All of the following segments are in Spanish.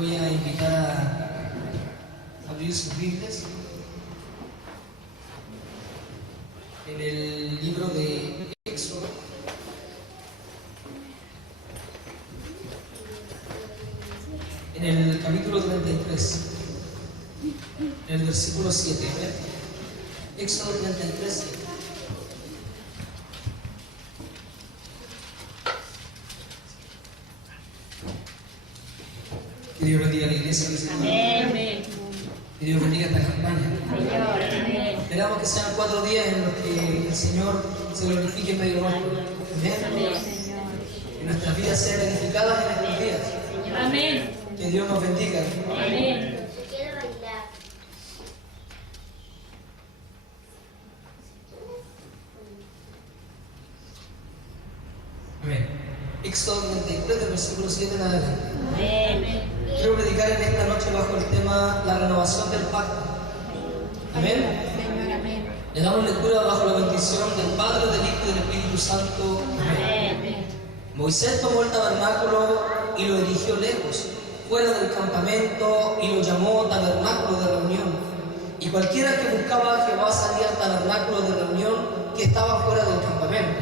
voy a invitar a abrir sus Biblias en el libro de Éxodo. En el capítulo 33, en el versículo 7. Éxodo 33. Que Dios bendiga a la iglesia. Amén. Que Dios bendiga esta campaña. Señor, amén. Esperamos que sean 4 días en los que el Señor se glorifique en medio nuestro. Amén. Amén. Que nuestras vidas sean edificadas en estos días. Amén. Que Dios nos bendiga. Amén. Quiero bailar. Amén. Éxodo 33, del versículo 7 en adelante. Amén. Quiero predicar en esta noche bajo el tema la renovación del pacto. Amén. Señor, amén. Le damos lectura bajo la bendición del Padre, del Hijo y del Espíritu Santo. Amén. Amén. Moisés tomó el tabernáculo y lo dirigió lejos, fuera del campamento, y lo llamó tabernáculo de reunión. Y cualquiera que buscaba a Jehová salía al tabernáculo de reunión que estaba fuera del campamento.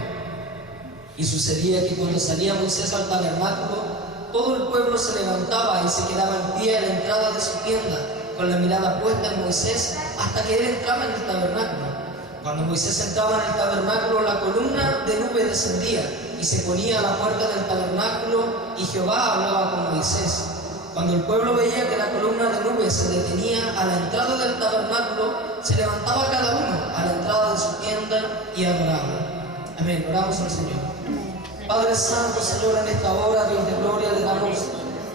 Y sucedía que cuando salía Moisés al tabernáculo, todo el pueblo se levantaba y se quedaba en pie a la entrada de su tienda, con la mirada puesta en Moisés, hasta que él entraba en el tabernáculo. Cuando Moisés entraba en el tabernáculo, la columna de nube descendía y se ponía a la puerta del tabernáculo, y Jehová hablaba con Moisés. Cuando el pueblo veía que la columna de nube se detenía a la entrada del tabernáculo, se levantaba cada uno a la entrada de su tienda y adoraba. Amén. Oramos al Señor. Padre Santo, Señor, en esta hora, Dios de gloria, le damos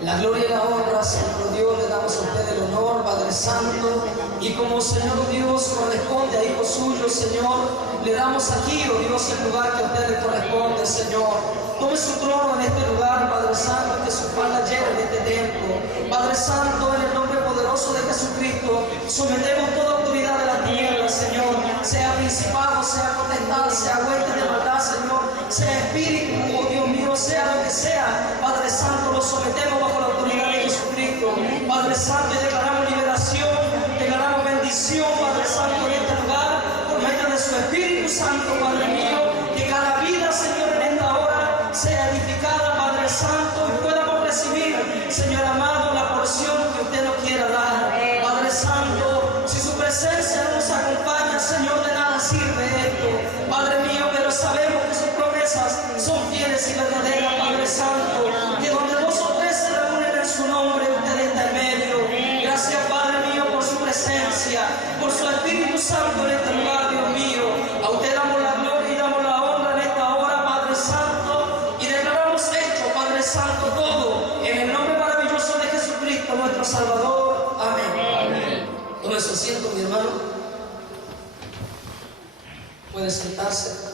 la gloria y la honra, Señor Dios, le damos a usted el honor, Padre Santo, y como Señor Dios corresponde a hijos suyos, Señor, le damos aquí, oh Dios, el lugar que a usted le corresponde, Señor. Tome su trono en este lugar, Padre Santo, que su palabra llene en este templo. Padre Santo, en el nombre poderoso de Jesucristo, sometemos toda autoridad de la tierra, Señor, sea principado, sea potestad, sea hueste de maldad, Señor, sea espíritu, oh Dios mío, sea lo que sea, Padre Santo, lo sometemos bajo la autoridad de Jesucristo. Padre Santo, y declaramos liberación, declaramos bendición, Padre Santo, en este lugar, por medio de su Espíritu Santo, Padre mío, que cada vida, Señor, en esta hora sea edificada, Padre Santo, y podamos recibir, Señor amado, la porción que usted nos quiera dar. Padre Santo, si su presencia no nos acompaña, Señor, de nada sirve esto, Padre mío, pero sabemos que sus promesas son fieles y verdaderas, Padre Santo, que donde 2 o 3 se reúnen en su nombre, usted está en medio. Gracias, Padre mío, por su presencia, por su Espíritu Santo en este lugar, Dios mío. A usted damos la gloria y damos la honra en esta hora, Padre Santo, y declaramos hecho, Padre Santo, todo en el nombre maravilloso de Jesucristo, nuestro Salvador. Amén. Tome su asiento, mi hermano. Puede sentarse.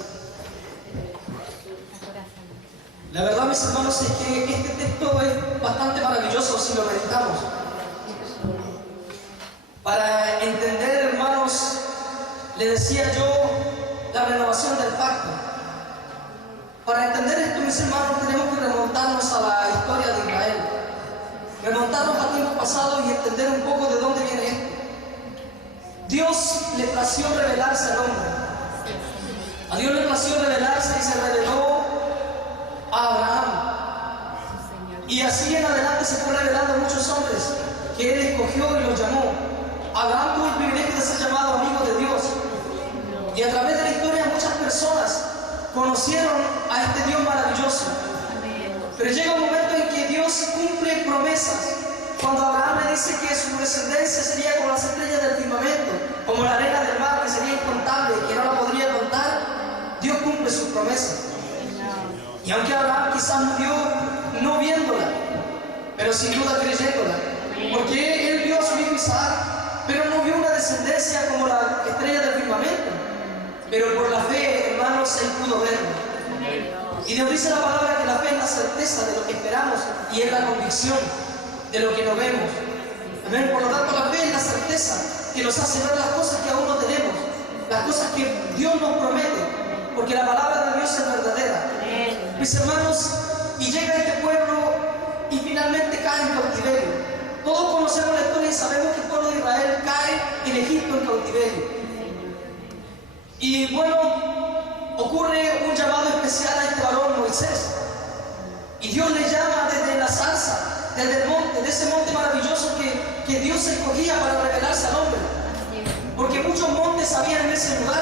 La verdad, mis hermanos, es que este texto es bastante maravilloso si lo meditamos. Para entender, hermanos, le decía yo, la renovación del pacto. Para entender esto, mis hermanos, tenemos que remontarnos a la historia de Israel. Remontarnos a tiempos pasados y entender un poco de dónde viene esto. Dios le plació revelarse al hombre. A Dios le plació revelarse y se reveló a Abraham. Y así en adelante se fue revelando a muchos hombres que él escogió y los llamó. Abraham tuvo el privilegio de ser llamado amigo de Dios. Y a través de la historia muchas personas conocieron a este Dios maravilloso. Pero llega un momento en que Dios cumple promesas. Cuando Abraham le dice que su descendencia sería como las estrellas del firmamento, como la arena del mar, que sería incontable, que no la podría contar, Dios cumple sus promesas. Y aunque Abraham quizás murió no viéndola, pero sin duda creyéndola, porque él vio a su hijo Isaac, pero no vio una descendencia como la estrella del firmamento. Pero por la fe, hermanos, él pudo verlo. Y Dios dice la palabra que la fe es la certeza de lo que esperamos y es la convicción de lo que no vemos. Amén. Por lo tanto, la fe es la certeza que nos hace ver las cosas que aún no tenemos, las cosas que Dios nos promete, porque la palabra de Dios es verdadera. Mis hermanos, y llega este pueblo y finalmente cae en cautiverio. Y Dios le llama desde la zarza, desde el monte, de ese monte maravilloso que Dios escogía para revelarse al hombre. Porque muchos montes había en ese lugar,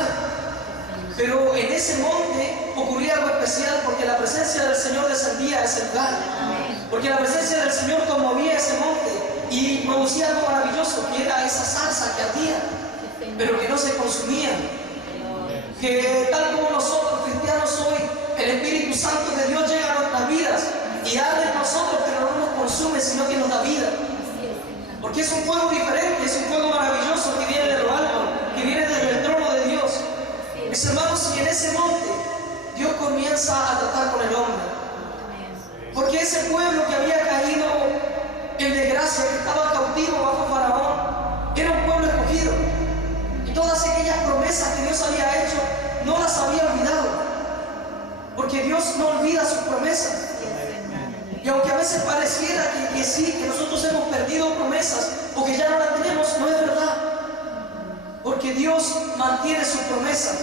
pero en ese monte ocurría algo especial, porque la presencia del Señor descendía a ese lugar. Porque la presencia del Señor conmovía ese monte y producía algo maravilloso, que era esa salsa que ardía, pero que no se consumía. Que tal como nosotros cristianos hoy, el Espíritu Santo de Dios llega a nuestras vidas y arde en nosotros, pero no nos consume, sino que nos da vida. Porque es un fuego diferente, es un fuego maravilloso que viene de lo alto, que viene desde el trono de Dios. Mis hermanos, y en ese monte Dios comienza a tratar con el hombre. Porque ese pueblo que había caído en desgracia, que estaba cautivo bajo Faraón, era un pueblo escogido. Y todas aquellas promesas que Dios había hecho, no las había olvidado. Porque Dios no olvida sus promesas. Y aunque a veces pareciera que sí, que nosotros hemos perdido promesas o que ya no las tenemos, no es verdad. Porque Dios mantiene sus promesas.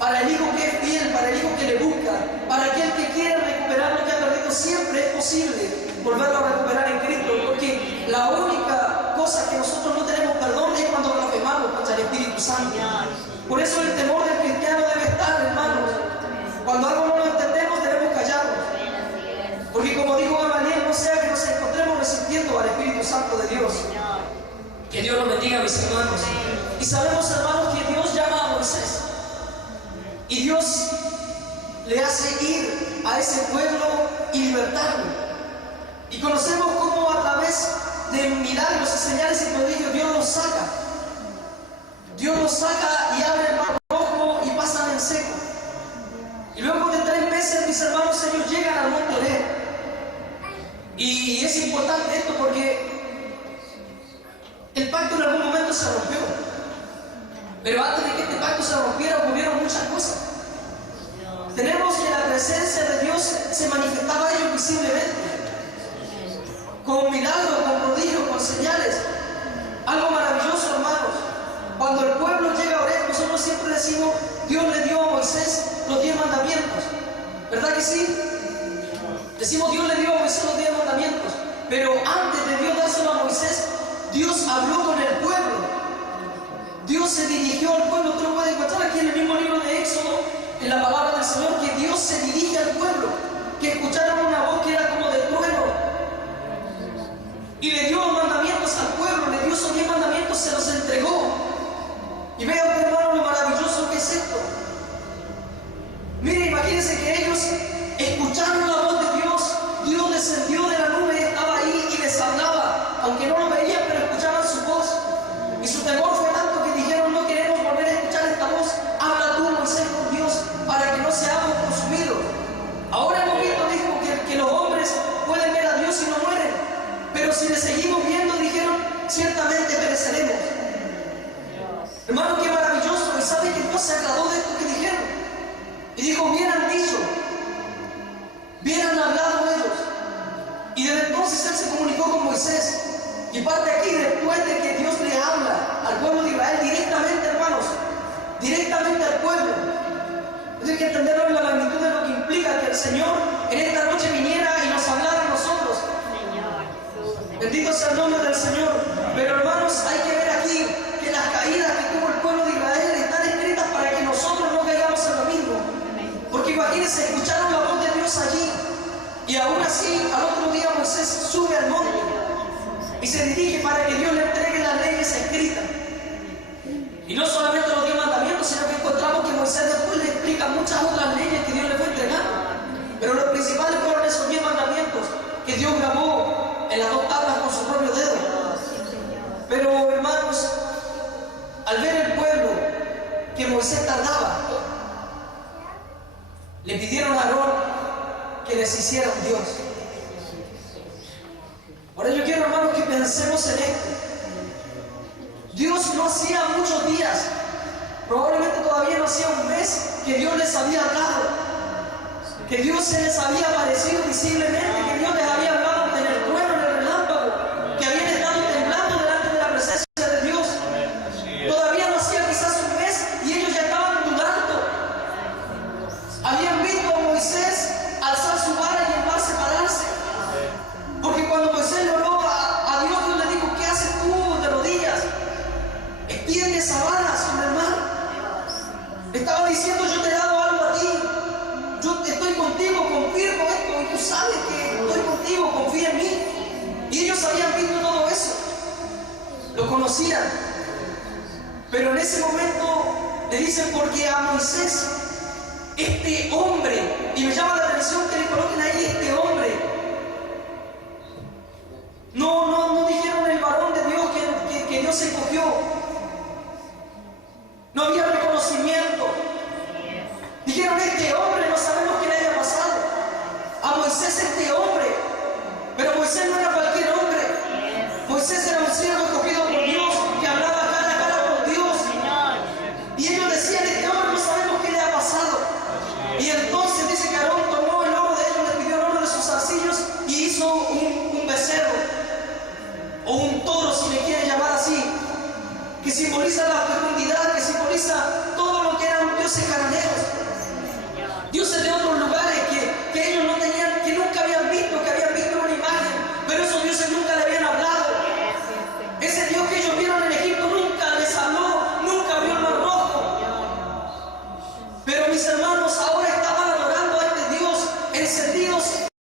Para el hijo que es fiel, para el hijo que le busca, para aquel que quiere recuperar lo que ha perdido, siempre es posible volverlo a recuperar en Cristo. Porque la única cosa que nosotros no tenemos perdón es cuando blasfemamos contra el Espíritu Santo. Por eso el temor del cristiano debe estar, hermanos. Cuando algo no lo entendemos, debemos callarnos. Porque como dijo Gamaliel, no sea que nos encontremos resistiendo al Espíritu Santo de Dios. Que Dios los bendiga, mis hermanos. Y sabemos, hermanos, que Dios llama a Moisés. Y Dios le hace ir a ese pueblo y libertarlo. Y conocemos cómo a través de milagros y señales y prodigios Dios los saca. Dios los saca y abre el mar rojo y pasan en seco. Y luego de 3 meses, mis hermanos, ellos llegan al monte Horeb. Y es importante esto porque el pacto en algún momento se rompió. Pero antes de que este pacto se rompiera, ocurrieron muchas cosas. Tenemos que la presencia de Dios se manifestaba a ellos visiblemente. Con milagros, con prodigios, con señales. Algo maravilloso, hermanos. Cuando el pueblo llega a Horeb, nosotros siempre decimos, Dios le dio a Moisés los 10 mandamientos. ¿Verdad que sí? Decimos, Dios le dio a Moisés los 10 mandamientos. Pero antes de Dios dárselo a Moisés, Dios habló con el pueblo. Dios se dirigió al pueblo. Usted lo puede encontrar aquí en el mismo libro de Éxodo, en la palabra del Señor, que Dios se dirige al pueblo, que escucharon una voz que era como de trueno, y le dio los mandamientos al pueblo, le dio esos 10 mandamientos, se los entregó. Y vean, hermano, lo maravilloso que es esto. Miren, imagínense que ellos escucharon la voz de Dios. Dios descendió de la nube y estaba ahí y les hablaba, aunque no lo veían, pero escuchaban su voz. Y su temor fue tanto que dijeron, no queremos volver a escuchar esta voz. Habla tú, Moisés, con Dios, para que no seamos consumidos. Ahora hemos visto, dijo, que los hombres pueden ver a Dios y no mueren. Pero si le seguimos viendo, dijeron, ciertamente pereceremos. Hermano, qué maravilloso. Y sabe que Dios se agradó de esto que dijeron. Y dijo, bien han dicho, bien han hablado ellos. Y desde entonces él se comunicó con Moisés. Y parte aquí, después de que Dios le habla al pueblo de Israel directamente, hermanos, directamente al pueblo. Hay que entender la magnitud de lo que implica que el Señor en esta noche viniera y nos hablara a nosotros. Bendito sea el nombre del Señor. Pero hermanos, hay que ver aquí que las caídas que tuvo el pueblo de Israel están escritas para que nosotros no caigamos en lo mismo. Porque imagínense, escucharon la voz de Dios allí. Y aún así, al otro día Moisés sube al monte y se dirige para que Dios le entregue las leyes escritas. Y no solamente los 10 mandamientos, sino que encontramos que Moisés después le explica muchas otras leyes que Dios le fue entregando. Pero los principales fueron esos 10 mandamientos que Dios grabó en las 2 tablas con su propio dedo. Pero hermanos, al ver el pueblo que Moisés tardaba, le pidieron a Aarón que les hiciera un Dios. Ahora yo quiero, hermanos, que pensemos en esto. Dios no hacía muchos días, probablemente todavía no hacía un mes, que Dios les había hablado, que Dios se les había aparecido visiblemente, que Dios les había hablado en el trueno, en el relámpago, que habían estado temblando delante de la presencia de Dios. Todavía no hacía quizás un mes y ellos ya estaban dudando. Habían visto a Moisés alzar su vara y llevarse para conocían. Pero en ese momento le dicen, porque a Moisés, este hombre, y me llama la atención que le coloquen ahí este hombre. No dijeron el varón de Dios que Dios escogió. No había reconocimiento. Dijeron, este hombre, no sabemos qué le haya pasado. A Moisés, este hombre. Pero Moisés no era cualquier hombre. Moisés era